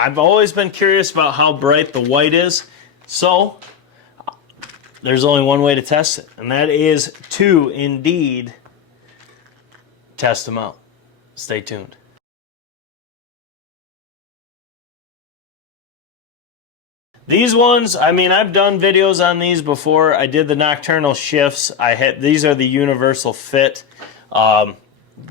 I've always been curious about how bright the white is, so there's only one way to test it, and that is to indeed test them out. Stay tuned. These ones, I mean, I've done videos on these before. I did the nocturnal shifts. These are the universal fit.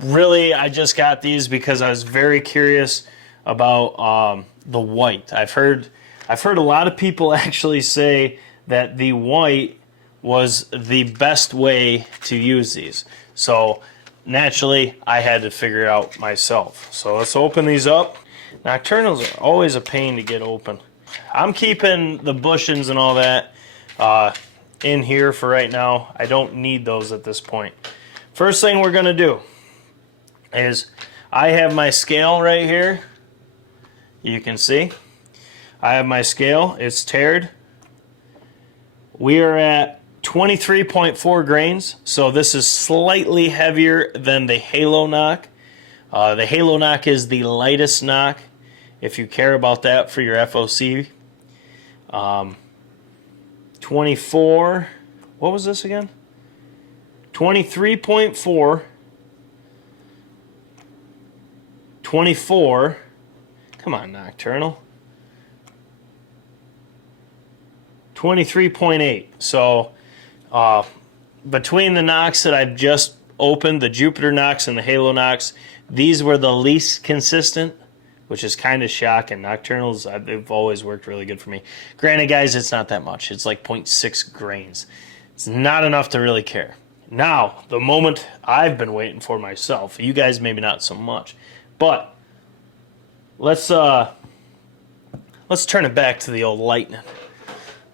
Really, I just got these because I was very curious about the white. I've heard a lot of people actually say that the white was the best way to use these. So naturally, I had to figure it out myself. So let's open these up. Nocturnals are always a pain to get open. I'm keeping the bushings and all that in here for right now. I don't need those at this point. First thing we're going to do is I have my scale right here. You can see. I have my scale. It's tared. We are at 23.4 grains, so this is slightly heavier than the Halo knock. The Halo knock is the lightest knock, if you care about that for your FOC. 24, what was this again? 23.4, 24, come on Nocturnal, 23.8. So between the nocks that I've just opened, the Jupiter nocks and the Halo nocks, these were the least consistent, which is kind of shocking. Nocturnals, they've always worked really good for me. Granted, guys, it's not that much. It's like 0.6 grains. It's not enough to really care. Now, the moment I've been waiting for myself. You guys maybe not so much. But let's turn it back to the old lightning.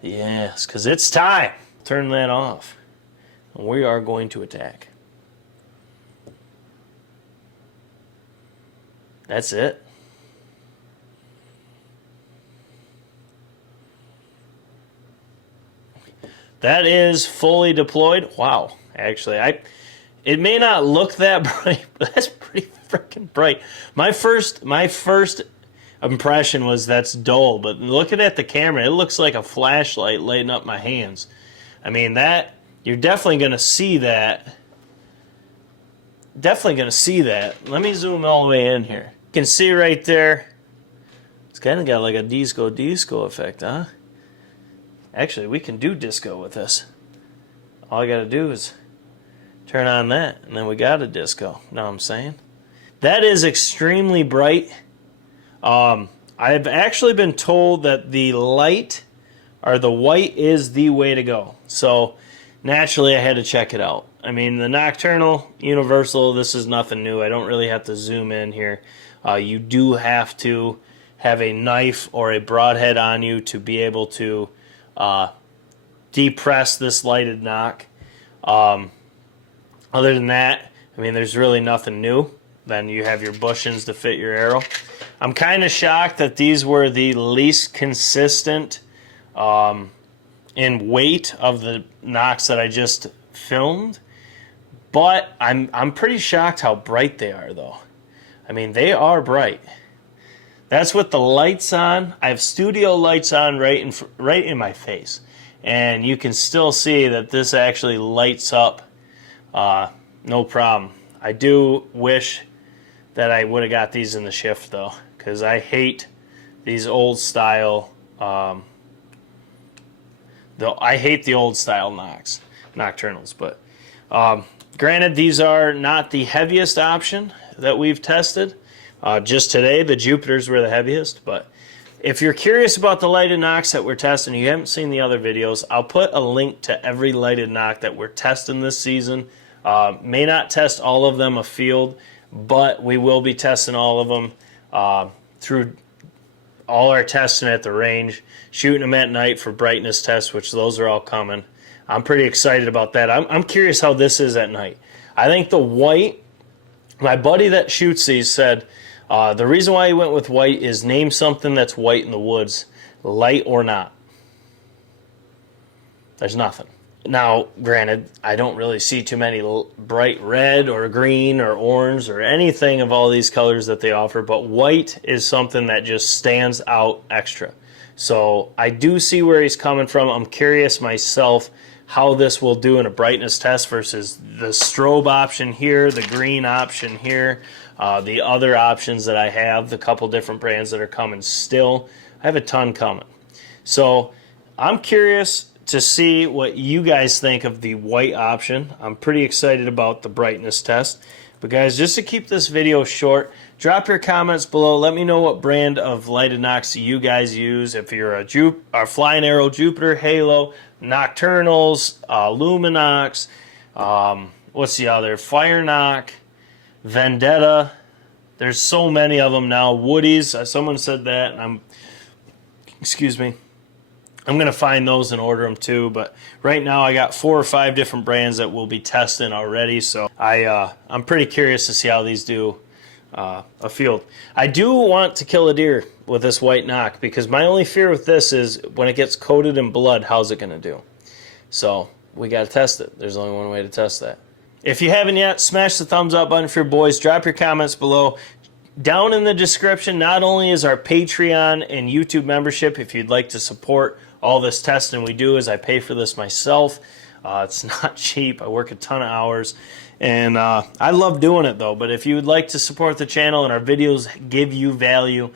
Yes, because it's time. Turn that off. And we are going to attack. That's it. That is fully deployed. Wow, actually, it may not look that bright, but that's pretty freaking bright. My first impression was that's dull, but looking at the camera, it looks like a flashlight lighting up my hands. I mean, that you're definitely going to see that. Definitely going to see that. Let me zoom all the way in here. You can see right there. It's kind of got like a disco effect, huh? Actually, we can do disco with this. All I got to do is turn on that, and then we got a disco. Know what I'm saying? That is extremely bright. I've actually been told that the light or the white is the way to go. So naturally, I had to check it out. I mean, the Nocturnal Universal, this is nothing new. I don't really have to zoom in here. You do have to have a knife or a broadhead on you to be able to depress this lighted knock. Other than that, I mean, there's really nothing new. Then you have your bushings to fit your arrow. I'm kind of shocked that these were the least consistent in weight of the nocks that I just filmed. But I'm pretty shocked how bright they are, though. I mean, they are bright. That's with the lights on. I have studio lights on right in my face, and you can still see that this actually lights up. No problem. I do wish that I would have got these in the shift though, because I hate these old style. I hate the old style nocturnals, but granted, these are not the heaviest option that we've tested. Just today, the Jupiters were the heaviest, but if you're curious about the lighted nocks that we're testing, you haven't seen the other videos, I'll put a link to every lighted knock that we're testing this season. May not test all of them afield, but we will be testing all of them through all our testing at the range, shooting them at night for brightness tests, which those are all coming. I'm pretty excited about that. I'm curious how this is at night. I think the white, my buddy that shoots these said, the reason why he went with white is name something that's white in the woods, light or not. There's nothing. Now, granted, I don't really see too many bright red or green or orange or anything of all these colors that they offer, but white is something that just stands out extra. So I do see where he's coming from. I'm curious myself how this will do in a brightness test versus the strobe option here, the green option here, the other options that I have, the couple different brands that are coming still. I have a ton coming. So I'm curious to see what you guys think of the white option. I'm pretty excited about the brightness test. But guys, just to keep this video short, drop your comments below. Let me know what brand of lighted nocks you guys use. If you're a Flying Arrow, Jupiter, Halo, Nockturnals, Luminox, what's the other? Fire Knock, Vendetta. There's so many of them now. Woodies, someone said that, and excuse me. I'm going to find those and order them too, but right now I got 4 or 5 different brands that we'll be testing already, so I'm pretty curious to see how these do afield. I do want to kill a deer with this white knock, because my only fear with this is when it gets coated in blood, how's it going to do? So we got to test it. There's only one way to test that. If you haven't yet, smash the thumbs up button for your boys. Drop your comments below. Down in the description, not only is our Patreon and YouTube membership, if you'd like to support all this testing we do, is I pay for this myself. It's not cheap. I work a ton of hours, and I love doing it though. But if you would like to support the channel and our videos give you value,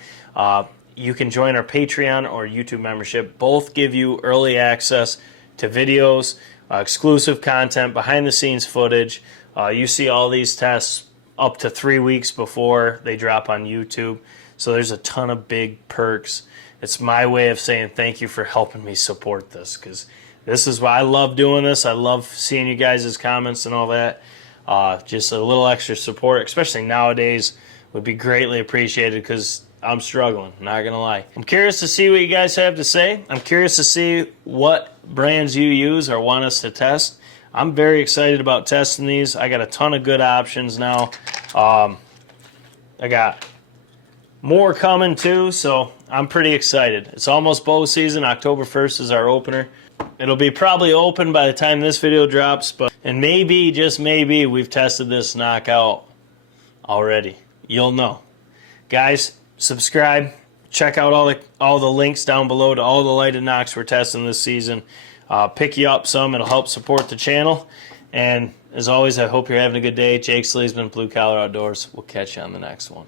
you can join our Patreon or YouTube membership. Both give you early access to videos, exclusive content, behind the scenes footage. You see all these tests up to 3 weeks before they drop on YouTube. So there's a ton of big perks. It's my way of saying thank you for helping me support this, because this is why I love doing this. I love seeing you guys' comments and all that. Just a little extra support, especially nowadays, would be greatly appreciated, because I'm struggling, not going to lie. I'm curious to see what you guys have to say. I'm curious to see what brands you use or want us to test. I'm very excited about testing these. I got a ton of good options now. I got more coming too, so I'm pretty excited. It's almost bow season. October 1st is our opener. It'll be probably open by the time this video drops, and maybe, just maybe, we've tested this knockout already. You'll know. Guys, subscribe. Check out all the links down below to all the lighted nocks we're testing this season. Pick you up some. It'll help support the channel. And as always, I hope you're having a good day. Jake Sleesman, Blue Collar Outdoors. We'll catch you on the next one.